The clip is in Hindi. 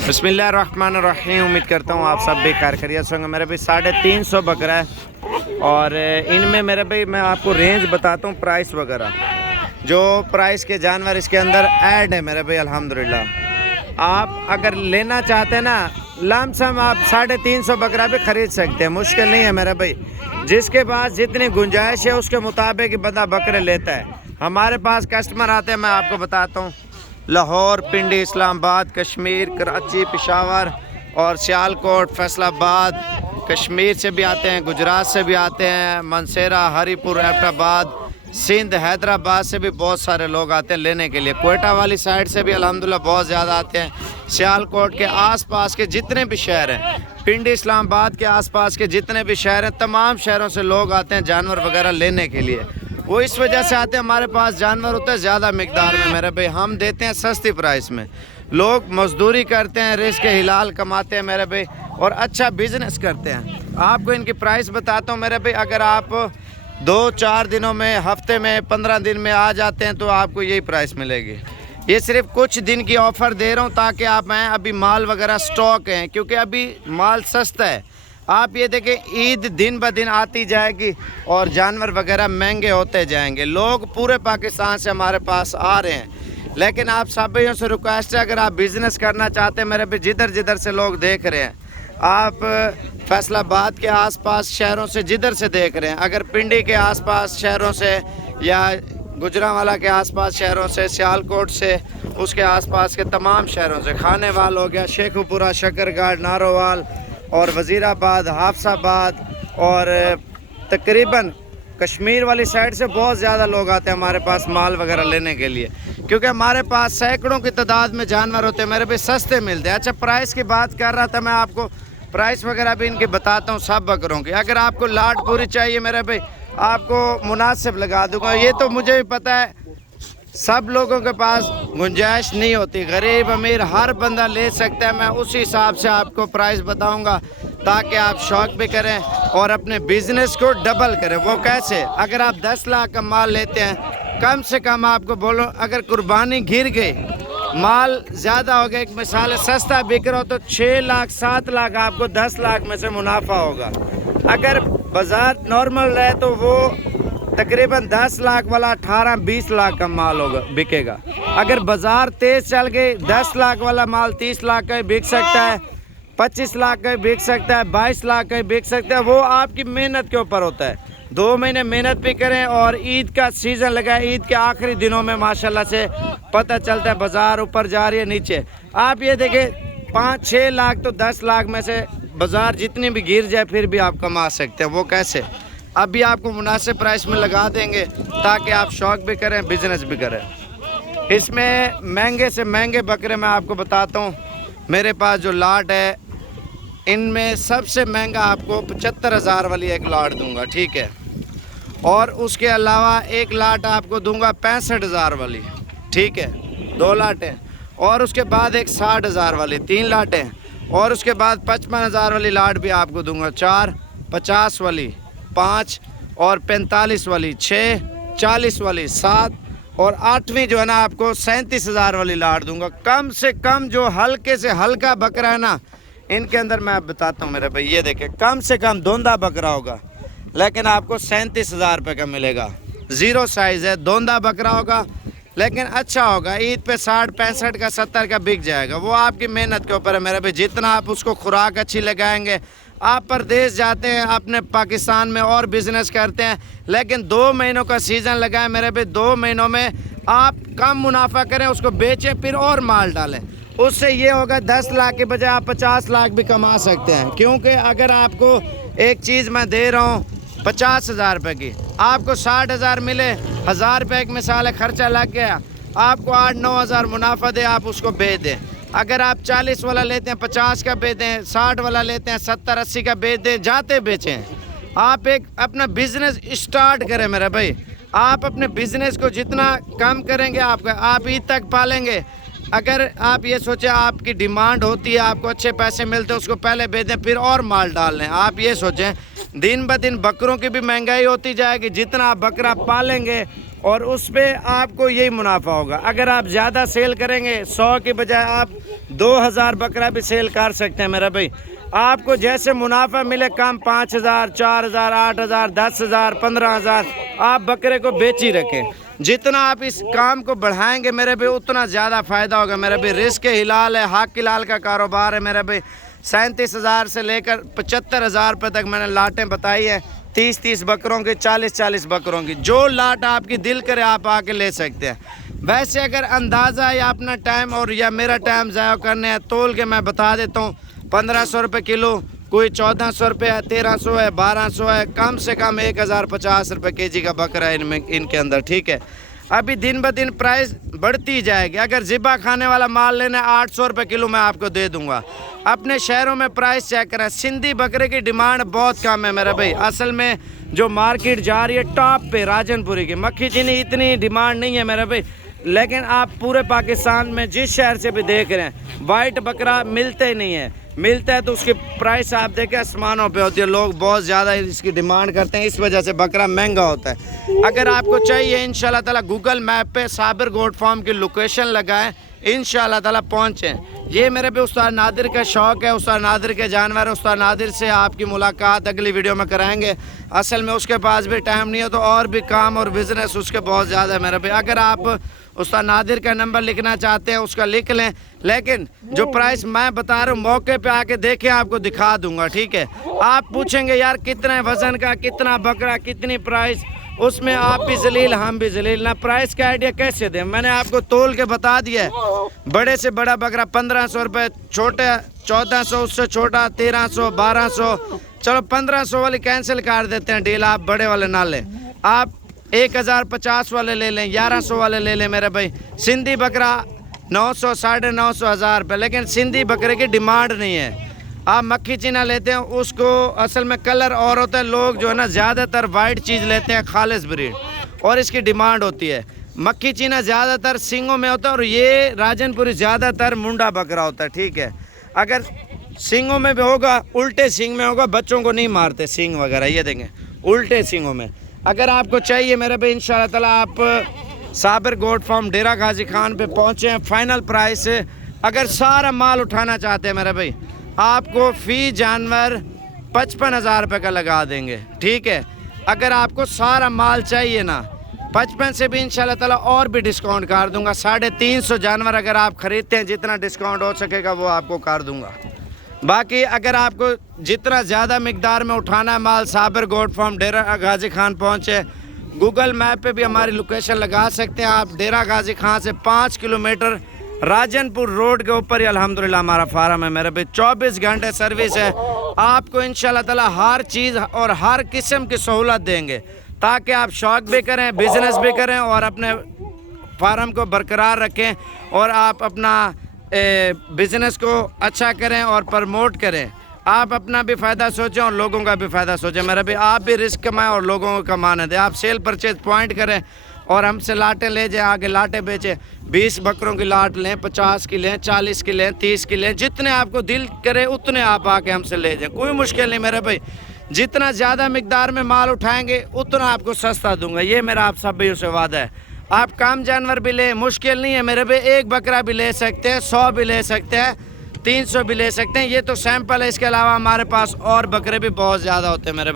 बिस्मिल्लाहिर्रहमानिर्रहीम। उम्मीद करता हूँ आप सब भी खैर खैरियत होंगे। मेरे भाई 350 बकरा है और इनमें मेरे भाई मैं आपको रेंज बताता हूँ, प्राइस वगैरह जो प्राइस के जानवर इसके अंदर ऐड है मेरे भाई अल्हम्दुलिल्लाह। आप अगर लेना चाहते हैं ना लमसम आप 350 बकरा भी ख़रीद सकते हैं, मुश्किल नहीं है मेरे भाई। जिसके पास जितनी गुंजाइश है उसके मुताबिक बंदा बकरे लेता है। हमारे पास कस्टमर आते हैं, मैं आपको बताता हूँ, लाहौर, पिंडी, इस्लामाबाद, कश्मीर, कराची, पेशावर और सियालकोट, फैसलाबाद, कश्मीर से भी आते हैं, गुजरात से भी आते हैं, मनसेरा, हरीपुर, एबटाबाद, सिंध, हैदराबाद से भी बहुत सारे लोग आते हैं लेने के लिए। कोयटा वाली साइड से भी अल्हम्दुलिल्लाह बहुत ज़्यादा आते हैं। सियालकोट के आसपास के जितने भी शहर हैं, पिंडी, इस्लामाबाद के आसपास के जितने भी शहर हैं, तमाम शहरों से लोग आते हैं जानवर वगैरह लेने के लिए। वो इस वजह से आते हैं, हमारे पास जानवर होते हैं ज़्यादा मिकदार में मेरे भाई, हम देते हैं सस्ती प्राइस में। लोग मजदूरी करते हैं, रिस्क हिलाल कमाते हैं मेरे भाई और अच्छा बिजनेस करते हैं। आपको इनकी प्राइस बताता हूँ मेरे भाई। अगर आप 2-4 दिनों में, हफ्ते में, 15 दिन में आ जाते हैं तो आपको यही प्राइस मिलेगी। ये सिर्फ कुछ दिन की ऑफ़र दे रहा हूँ ताकि आप आएँ। अभी माल वगैरह स्टॉक हैं क्योंकि अभी माल सस्ता है। आप ये देखें ईद दिन ब दिन आती जाएगी और जानवर वगैरह महंगे होते जाएंगे। लोग पूरे पाकिस्तान से हमारे पास आ रहे हैं, लेकिन आप सब भाइयों से रिक्वेस्ट है, अगर आप बिज़नेस करना चाहते हैं मेरे पे, जिधर जिधर से लोग देख रहे हैं, आप फैसलाबाद के आसपास शहरों से जिधर से देख रहे हैं, अगर पिंडी के आसपास शहरों से या गुजरांवाला के आसपास शहरों से, सियालकोट से, उसके आसपास के तमाम शहरों से, खानेवाल हो गया, शेखुपुरा, शकरगढ़, नारोवाल और वज़ीराबाद, हाफसाबाद और तकरीबन कश्मीर वाली साइड से बहुत ज़्यादा लोग आते हैं हमारे पास माल वगैरह लेने के लिए, क्योंकि हमारे पास सैकड़ों की तादाद में जानवर होते हैं मेरे पे, सस्ते मिलते हैं। अच्छा, प्राइस की बात कर रहा था मैं, आपको प्राइस वगैरह भी इनकी बताता हूँ सब बकरों की। अगर आपको लाट पूरी चाहिए मेरे भाई, आपको मुनासिब लगा दूँगा। ये तो मुझे भी पता है सब लोगों के पास गुंजाइश नहीं होती, गरीब अमीर हर बंदा ले सकता है। मैं उसी हिसाब से आपको प्राइस बताऊंगा ताकि आप शौक भी करें और अपने बिजनेस को डबल करें। वो कैसे? अगर आप 10 लाख का माल लेते हैं, कम से कम आपको बोलो, अगर कुर्बानी गिर गई, माल ज़्यादा हो गया, एक मिसाल सस्ता बिक रहा हो तो 6 लाख 7 लाख आपको 10 लाख में से मुनाफा होगा। अगर बाज़ार नॉर्मल रहे तो वो तकरीबन 10 लाख वाला 18-20 लाख का माल होगा, बिकेगा। अगर बाज़ार तेज़ चल गई, 10 लाख वाला माल 30 लाख का बिक सकता है, 25 लाख का बिक सकता है, 22 लाख का बिक सकता है। वो आपकी मेहनत के ऊपर होता है। 2 महीने मेहनत भी करें और ईद का सीज़न लगा है, ईद के आखिरी दिनों में माशाल्लाह से पता चलता है बाज़ार ऊपर जा रही है, नीचे। आप ये देखें 5-6 लाख तो 10 लाख में से बाज़ार जितनी भी गिर जाए फिर भी आप कमा सकते हैं। वो कैसे? अभी आपको मुनासिब प्राइस में लगा देंगे ताकि आप शौक भी करें, बिजनेस भी करें। इसमें महंगे से महंगे बकरे मैं आपको बताता हूँ। मेरे पास जो लाट है, इनमें सबसे महंगा आपको 75,000 वाली एक लाट दूंगा, ठीक है। और उसके अलावा एक लाट आपको दूंगा 65,000 वाली, ठीक है, 2 लाटें। और उसके बाद एक 60,000 वाली, 3 लाटें। और उसके बाद 55,000 वाली लाट भी आपको दूंगा, 4, 50 वाली 5 और 45 वाली 6, 40 वाली 7 और 8वीं जो है ना आपको 37,000 वाली लाट दूंगा। कम से कम जो हल्के से हल्का बकरा है ना, इनके अंदर मैं बताता हूँ मेरे भाई, ये देखें, कम से कम दोंदा बकरा होगा लेकिन आपको 37,000 रुपये का मिलेगा। 0 साइज़ है, दोंदा बकरा होगा लेकिन अच्छा होगा। ईद पे 60, 65 का, 70 का बिक जाएगा। वो आपकी मेहनत के ऊपर है मेरे भाई, जितना आप उसको खुराक अच्छी लगाएंगे। आप परदेश जाते हैं, अपने पाकिस्तान में और बिज़नेस करते हैं, लेकिन 2 महीनों का सीज़न लगाए मेरे भाई। 2 महीनों में आप कम मुनाफा करें, उसको बेचें, फिर और माल डालें। उससे ये होगा 10 लाख के बजाय आप 50 लाख भी कमा सकते हैं। क्योंकि अगर आपको एक चीज़ मैं दे रहा हूँ 50,000 रुपये की, आपको 60,000 मिले, 1,000 रुपये एक मिसाल है खर्चा लग गया, आपको 8-9 हज़ार मुनाफा दे, आप उसको बेच दें। अगर आप 40 वाला लेते हैं 50 का बेच दें, 60 वाला लेते हैं 70-80 का बेच दें, जाते बेचें। आप एक अपना बिज़नेस स्टार्ट करें मेरे भाई। आप अपने बिज़नेस को जितना कम करेंगे आप ईद तक पालेंगे। अगर आप ये सोचें आपकी डिमांड होती है, आपको अच्छे पैसे मिलते हैं, उसको पहले बेच दें फिर और माल डाल लें। आप ये सोचें दिन ब दिन बकरों की भी महंगाई होती जाएगी, जितना आप बकरा पालेंगे और उस पर आपको यही मुनाफा होगा। अगर आप ज़्यादा सेल करेंगे 100 की बजाय आप 2000 बकरा भी सेल कर सकते हैं मेरा भाई। आपको जैसे मुनाफा मिले कम 5000, 4000, 8000, 10000, 15000 आप बकरे को बेच ही रखें। जितना आप इस काम को बढ़ाएंगे मेरे भाई उतना ज़्यादा फ़ायदा होगा मेरे भाई। रिस्क हिलाल है, हक हिलाल का कारोबार है मेरे भाई। 37,000 से लेकर 75,000 रुपये तक मैंने लाटें बताई है। 30-30 बकरों की, 40-40 बकरों की, जो लाट आपकी दिल करे आप आके ले सकते हैं। वैसे अगर अंदाज़ा या अपना टाइम और या मेरा टाइम ज़ाया करने है तोल के मैं बता देता हूँ 1500 रुपये किलो, कोई 1400 रुपये है, 1300 है, 1200 है, कम से कम 1050 रुपये केजी का बकरा है इनमें, इनके अंदर। ठीक है, अभी दिन ब दिन प्राइस बढ़ती जाएगी। अगर ज़िबा खाने वाला माल लेना है 800 रुपये किलो मैं आपको दे दूंगा। अपने शहरों में प्राइस चेक करें, सिंधी बकरे की डिमांड बहुत कम है मेरा भाई। असल में जो मार्केट जा रही है टॉप पे राजनपुरी की मक्खी चीनी इतनी डिमांड नहीं है मेरा भाई। लेकिन आप पूरे पाकिस्तान में जिस शहर से भी देख रहे हैं वाइट बकरा मिलते ही नहीं है। मिलता है तो उसकी प्राइस आप देखें आसमानों पे होती है। लोग बहुत ज़्यादा इसकी डिमांड करते हैं, इस वजह से बकरा महंगा होता है। अगर आपको चाहिए इंशाल्लाह ताला गूगल मैप पे साबिर गोट फार्म की लोकेशन लगाएं, इंशाल्लाह ताला पहुँचें। ये मेरे पे उस्ताद नादिर का शौक़ है, उस्ताद नादिर के जानवर है। उस्ताद नादिर से आपकी मुलाकात अगली वीडियो में कराएंगे। असल में उसके पास भी टाइम नहीं है तो और भी काम और बिज़नेस उसके बहुत ज़्यादा है मेरे पे। अगर आप उस्ताद नादिर का नंबर लिखना चाहते हैं उसका लिख लें, लेकिन जो प्राइस मैं बता रहा हूँ मौके पे आके देखें, आपको दिखा दूंगा। ठीक है, आप पूछेंगे यार कितने वज़न का, कितना बकरा, कितनी प्राइस, उसमें आप भी जलील हम भी जलील ना। प्राइस का आइडिया कैसे दें, मैंने आपको तोल के बता दिया है। बड़े से बड़ा बकरा 1500 रुपये, छोटे 1400, उससे छोटा 1300, 1200। चलो 1500 वाली कैंसिल कर देते हैं डील, आप बड़े वाले ना लें। आप 1050 वाले ले लें, 1100 वाले ले लें मेरे भाई। सिंधी बकरा 900, 950, 1000 रुपये, लेकिन सिंधी बकरे की डिमांड नहीं है। आप मक्खी चीना लेते हैं उसको असल में कलर और होता है, लोग जो है ना ज़्यादातर वाइट चीज़ लेते हैं खालिस ब्रीड, और इसकी डिमांड होती है। मक्खी चीना ज़्यादातर सींगों में होता है और ये राजनपुरी ज़्यादातर मुंडा बकरा होता है। ठीक है, अगर सींगों में भी होगा, उल्टे सींग में होगा, बच्चों को नहीं मारते सींग वगैरह, ये देंगे उल्टे सींगों में। अगर आपको चाहिए मेरे भाई इंशाल्लाह ताला आप साबिर गोट फार्म डेरा गाजी खान पे पहुँचे हैं। फाइनल प्राइस अगर सारा माल उठाना चाहते हैं मेरे भाई आपको फ़ी जानवर 55,000 रुपये का लगा देंगे। ठीक है, अगर आपको सारा माल चाहिए ना 55 से भी इंशाल्लाह ताला और भी डिस्काउंट कर दूंगा। 350 जानवर अगर आप ख़रीदते हैं जितना डिस्काउंट हो सकेगा वो आपको कर दूंगा। बाकी अगर आपको जितना ज़्यादा मिकदार में उठाना है माल, साबिर गोट फार्म डेरा गाजी खान पहुँचे। गूगल मैप पे भी हमारी लोकेशन लगा सकते हैं आप। डेरा गाजी खान से 5 किलोमीटर राजनपुर रोड के ऊपर ही अल्हम्दुलिल्लाह हमारा फार्म है मेरे पे। 24 घंटे सर्विस है। आपको इंशाल्लाह ताला हर चीज़ और हर किस्म की सहूलत देंगे ताकि आप शौक़ भी करें, बिज़नेस भी करें और अपने फार्म को बरकरार रखें और आप अपना बिज़नेस को अच्छा करें और प्रमोट करें। आप अपना भी फ़ायदा सोचें और लोगों का भी फ़ायदा सोचें मेरा भी। आप भी रिस्क कमाएं और लोगों को कमाने दें। आप सेल परचेज पॉइंट करें और हमसे लाटें ले जाएं, आगे लाटें बेचें। 20 बकरों की लाट लें, 50 की लें, 40 की लें, 30 की लें, जितने आपको दिल करे उतने आप आके हमसे ले जाएं। कोई मुश्किल नहीं मेरे भाई, जितना ज़्यादा मिकदार में माल उठाएंगे उतना आपको सस्ता दूंगा, ये मेरा आप सब भी उससे वादा है। आप कम जानवर भी लें, मुश्किल नहीं है मेरे भाई। एक बकरा भी ले सकते हैं, 100 भी ले सकते हैं, 300 भी ले सकते हैं। ये तो सैंपल है, इसके अलावा हमारे पास और बकरे भी बहुत ज़्यादा होते हैं मेरे